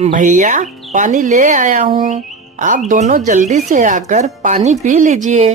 भैया पानी ले आया हूँ। आप दोनों जल्दी से आकर पानी पी लीजिए।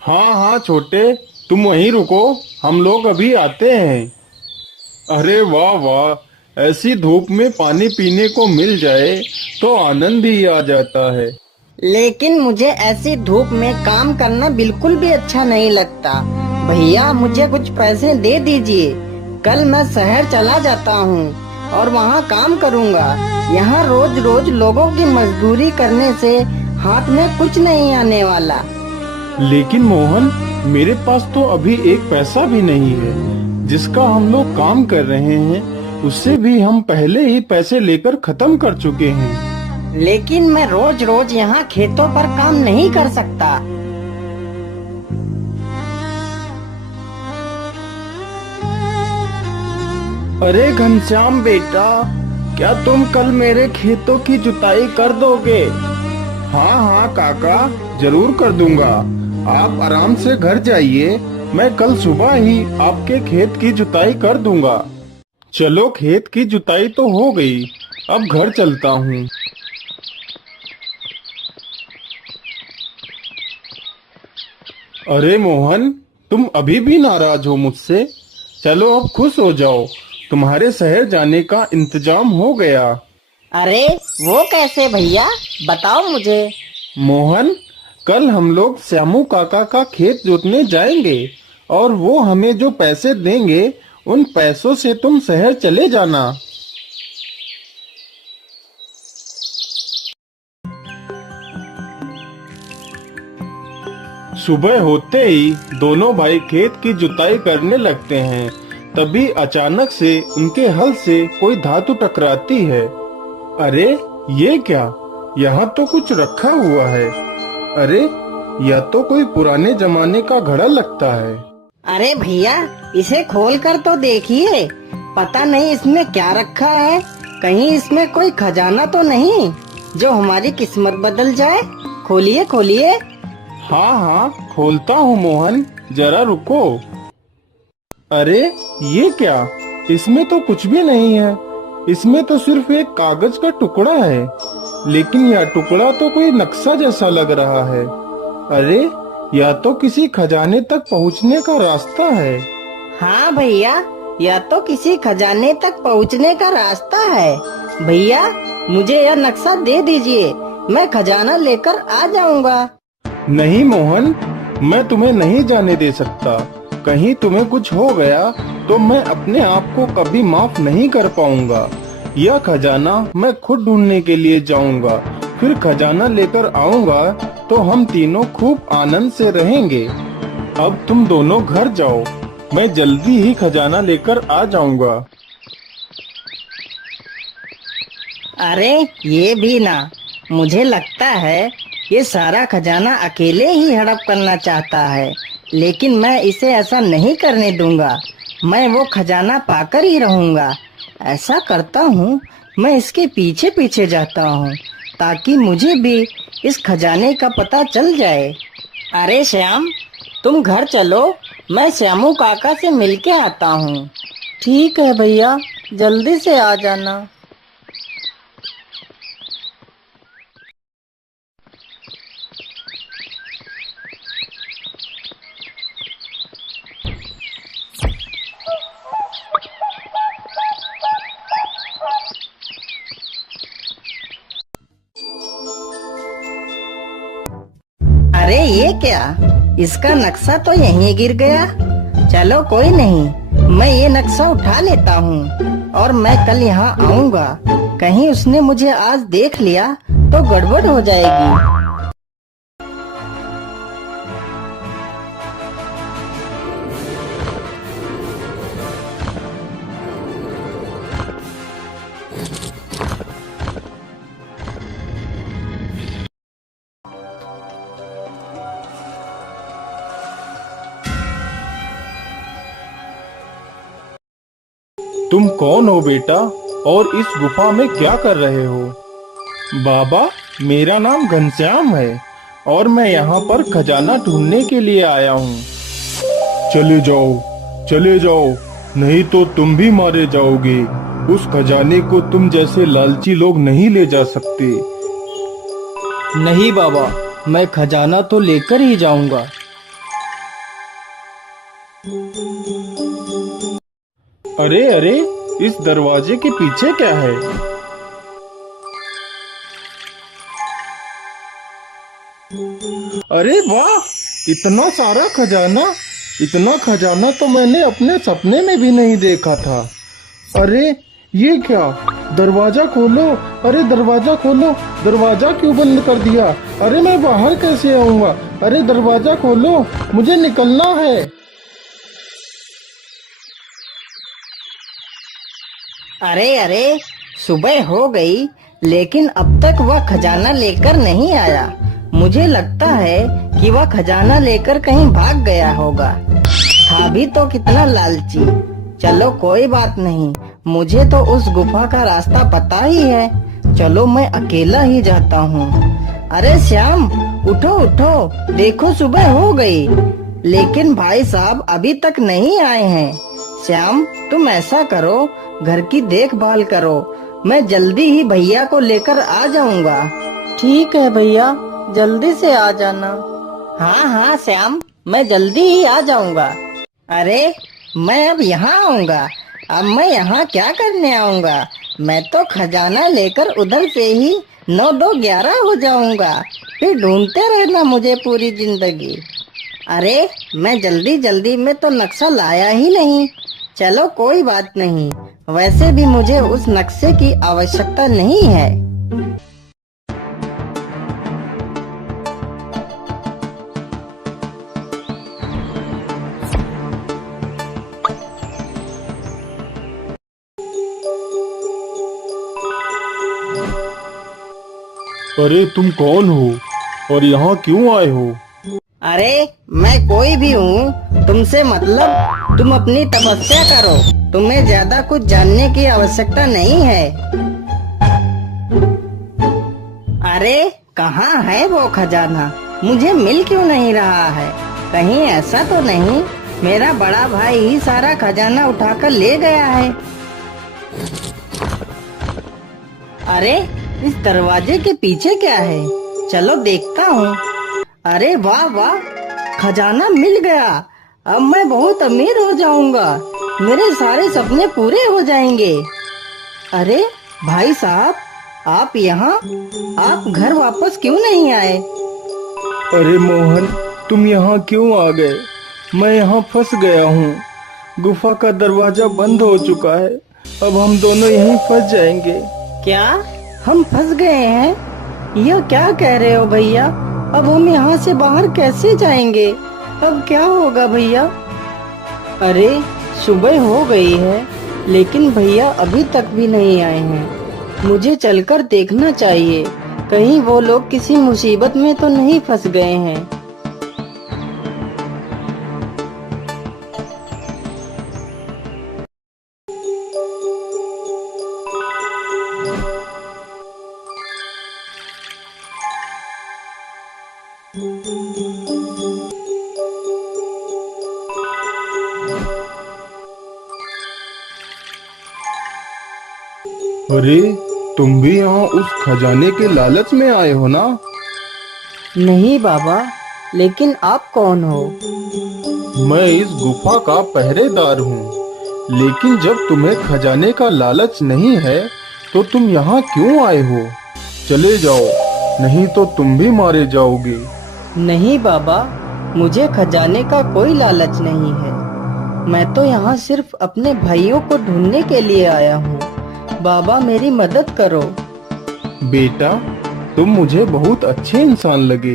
हाँ हाँ छोटे, तुम वहीं रुको, हम लोग अभी आते हैं। अरे वाह वाह, ऐसी धूप में पानी पीने को मिल जाए तो आनंद ही आ जाता है। लेकिन मुझे ऐसी धूप में काम करना बिल्कुल भी अच्छा नहीं लगता। भैया मुझे कुछ पैसे दे दीजिए। कल मैं शहर चला जाता हूँ और वहाँ काम करूँगा। यहाँ रोज रोज लोगों की मजदूरी करने से हाथ में कुछ नहीं आने वाला। लेकिन मोहन, मेरे पास तो अभी एक पैसा भी नहीं है। जिसका हम लोग काम कर रहे हैं उससे भी हम पहले ही पैसे लेकर खत्म कर चुके हैं। लेकिन मैं रोज रोज यहाँ खेतों पर काम नहीं कर सकता। अरे घनश्याम बेटा, क्या तुम कल मेरे खेतों की जुताई कर दोगे? हाँ हाँ काका, जरूर कर दूंगा। आप आराम से घर जाइए, मैं कल सुबह ही आपके खेत की जुताई कर दूंगा। चलो, खेत की जुताई तो हो गई, अब घर चलता हूँ। अरे मोहन, तुम अभी भी नाराज हो मुझसे? चलो अब खुश हो जाओ, तुम्हारे शहर जाने का इंतजाम हो गया। अरे वो कैसे भैया, बताओ मुझे। मोहन, कल हम लोग श्यामू काका का खेत जोतने जाएंगे और वो हमें जो पैसे देंगे उन पैसों से तुम शहर चले जाना। सुबह होते ही दोनों भाई खेत की जुताई करने लगते हैं। तभी अचानक से उनके हल से कोई धातु टकराती है। अरे ये क्या, यहाँ तो कुछ रखा हुआ है। अरे यह तो कोई पुराने जमाने का घड़ा लगता है। अरे भैया इसे खोल कर तो देखिए, पता नहीं इसमें क्या रखा है। कहीं इसमें कोई खजाना तो नहीं जो हमारी किस्मत बदल जाए। खोलिए खोलिए। हाँ हाँ खोलता हूँ मोहन, जरा रुको। अरे ये क्या, इसमें तो कुछ भी नहीं है। इसमें तो सिर्फ एक कागज का टुकड़ा है, लेकिन यह टुकड़ा तो कोई नक्शा जैसा लग रहा है। अरे यह तो किसी खजाने तक पहुँचने का रास्ता है। हाँ भैया, यह तो किसी खजाने तक पहुँचने का रास्ता है। भैया मुझे यह नक्शा दे दीजिए, मैं खजाना लेकर आ जाऊंगा। नहीं मोहन, मैं तुम्हें नहीं जाने दे सकता। कहीं तुम्हें कुछ हो गया तो मैं अपने आप को कभी माफ नहीं कर पाऊंगा। यह खजाना मैं खुद ढूंढने के लिए जाऊंगा, फिर खजाना लेकर आऊंगा तो हम तीनों खूब आनंद से रहेंगे। अब तुम दोनों घर जाओ, मैं जल्दी ही खजाना लेकर आ जाऊंगा। अरे ये भी ना, मुझे लगता है ये सारा खजाना अकेले ही हड़प करना चाहता है। लेकिन मैं इसे ऐसा नहीं करने दूंगा। मैं वो खजाना पाकर ही रहूंगा। ऐसा करता हूँ, मैं इसके पीछे पीछे जाता हूँ ताकि मुझे भी इस खजाने का पता चल जाए। अरे श्याम, तुम घर चलो, मैं श्यामू काका से मिलके आता हूँ। ठीक है भैया, जल्दी से आ जाना। अरे ये क्या, इसका नक्शा तो यहीं गिर गया। चलो कोई नहीं, मैं ये नक्शा उठा लेता हूँ और मैं कल यहाँ आऊँगा। कहीं उसने मुझे आज देख लिया तो गड़बड़ हो जाएगी। तुम कौन हो बेटा, और इस गुफा में क्या कर रहे हो? बाबा, मेरा नाम घनश्याम है और मैं यहाँ पर खजाना ढूंढने के लिए आया हूँ। चले जाओ, चले जाओ, नहीं तो तुम भी मारे जाओगे। उस खजाने को तुम जैसे लालची लोग नहीं ले जा सकते। नहीं बाबा, मैं खजाना तो लेकर ही जाऊंगा। अरे अरे, इस दरवाजे के पीछे क्या है? अरे वाह, इतना सारा खजाना! इतना खजाना तो मैंने अपने सपने में भी नहीं देखा था। अरे ये क्या? दरवाजा खोलो! अरे दरवाजा खोलो! दरवाजा क्यों बंद कर दिया? अरे मैं बाहर कैसे आऊंगा? अरे दरवाजा खोलो, मुझे निकलना है। अरे अरे, सुबह हो गई लेकिन अब तक वह खजाना लेकर नहीं आया। मुझे लगता है कि वह खजाना लेकर कहीं भाग गया होगा। था भी तो कितना लालची। चलो कोई बात नहीं, मुझे तो उस गुफा का रास्ता पता ही है। चलो मैं अकेला ही जाता हूँ। अरे श्याम, उठो उठो, देखो सुबह हो गई, लेकिन भाई साहब अभी तक नहीं आए हैं। श्याम, तुम ऐसा करो, घर की देखभाल करो, मैं जल्दी ही भैया को लेकर आ जाऊंगा। ठीक है भैया, जल्दी से आ जाना। हाँ हाँ श्याम, मैं जल्दी ही आ जाऊंगा। अरे मैं अब यहाँ आऊंगा? अब मैं यहाँ क्या करने आऊंगा? मैं तो खजाना लेकर उधर से ही 9-2-11 हो जाऊंगा। फिर ढूंढते रहना मुझे पूरी जिंदगी। अरे मैं जल्दी जल्दी में तो नक्शा लाया ही नहीं। चलो कोई बात नहीं, वैसे भी मुझे उस नक्शे की आवश्यकता नहीं है। अरे तुम कौन हो और यहाँ क्यों आए हो? अरे मैं कोई भी हूँ, तुमसे मतलब तुम अपनी तपस्या करो। तुम्हें ज्यादा कुछ जानने की आवश्यकता नहीं है। अरे कहाँ है वो खजाना? मुझे मिल क्यों नहीं रहा है? कहीं ऐसा तो नहीं मेरा बड़ा भाई ही सारा खजाना उठाकर ले गया है? अरे इस दरवाजे के पीछे क्या है? चलो देखता हूँ। अरे वाह वाह, खजाना मिल गया। अब मैं बहुत अमीर हो जाऊंगा, मेरे सारे सपने पूरे हो जाएंगे। अरे भाई साहब, आप यहाँ? आप घर वापस क्यों नहीं आए? अरे मोहन, तुम यहाँ क्यों आ गए? मैं यहाँ फंस गया हूँ। गुफा का दरवाजा बंद हो चुका है। अब हम दोनों यहीं फंस जाएंगे। क्या हम फंस गए हैं? यह क्या कह रहे हो भैया? अब हम यहाँ से बाहर कैसे जाएंगे? अब क्या होगा भैया? अरे सुबह हो गई है लेकिन भैया अभी तक भी नहीं आए हैं। मुझे चलकर देखना चाहिए, कहीं वो लोग किसी मुसीबत में तो नहीं फंस गए हैं। अरे तुम भी यहाँ उस खजाने के लालच में आए हो ना? नहीं बाबा, लेकिन आप कौन हो? मैं इस गुफा का पहरेदार हूँ। लेकिन जब तुम्हें खजाने का लालच नहीं है तो तुम यहाँ क्यों आए हो? चले जाओ, नहीं तो तुम भी मारे जाओगे। नहीं बाबा, मुझे खजाने का कोई लालच नहीं है। मैं तो यहाँ सिर्फ अपने भाइयों को ढूंढने के लिए आया हूँ। बाबा मेरी मदद करो। बेटा, तुम मुझे बहुत अच्छे इंसान लगे।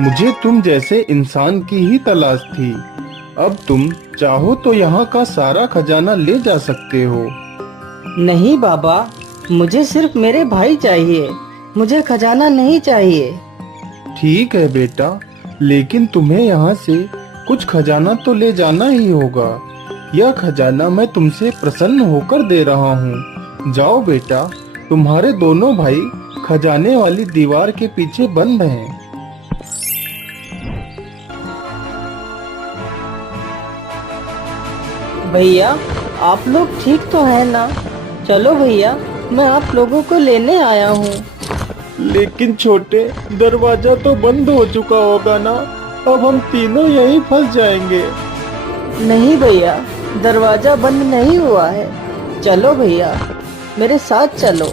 मुझे तुम जैसे इंसान की ही तलाश थी। अब तुम चाहो तो यहाँ का सारा खजाना ले जा सकते हो। नहीं बाबा, मुझे सिर्फ मेरे भाई चाहिए, मुझे खजाना नहीं चाहिए। ठीक है बेटा, लेकिन तुम्हें यहाँ से कुछ खजाना तो ले जाना ही होगा। यह खजाना मैं तुमसे प्रसन्न होकर दे रहा हूँ। जाओ बेटा, तुम्हारे दोनों भाई खजाने वाली दीवार के पीछे बंद हैं। भैया आप लोग ठीक तो है ना? चलो भैया, मैं आप लोगों को लेने आया हूँ। लेकिन छोटे, दरवाजा तो बंद हो चुका होगा ना? अब हम तीनों यहीं फंस जाएंगे। नहीं भैया, दरवाजा बंद नहीं हुआ है। चलो भैया, मेरे साथ चलो।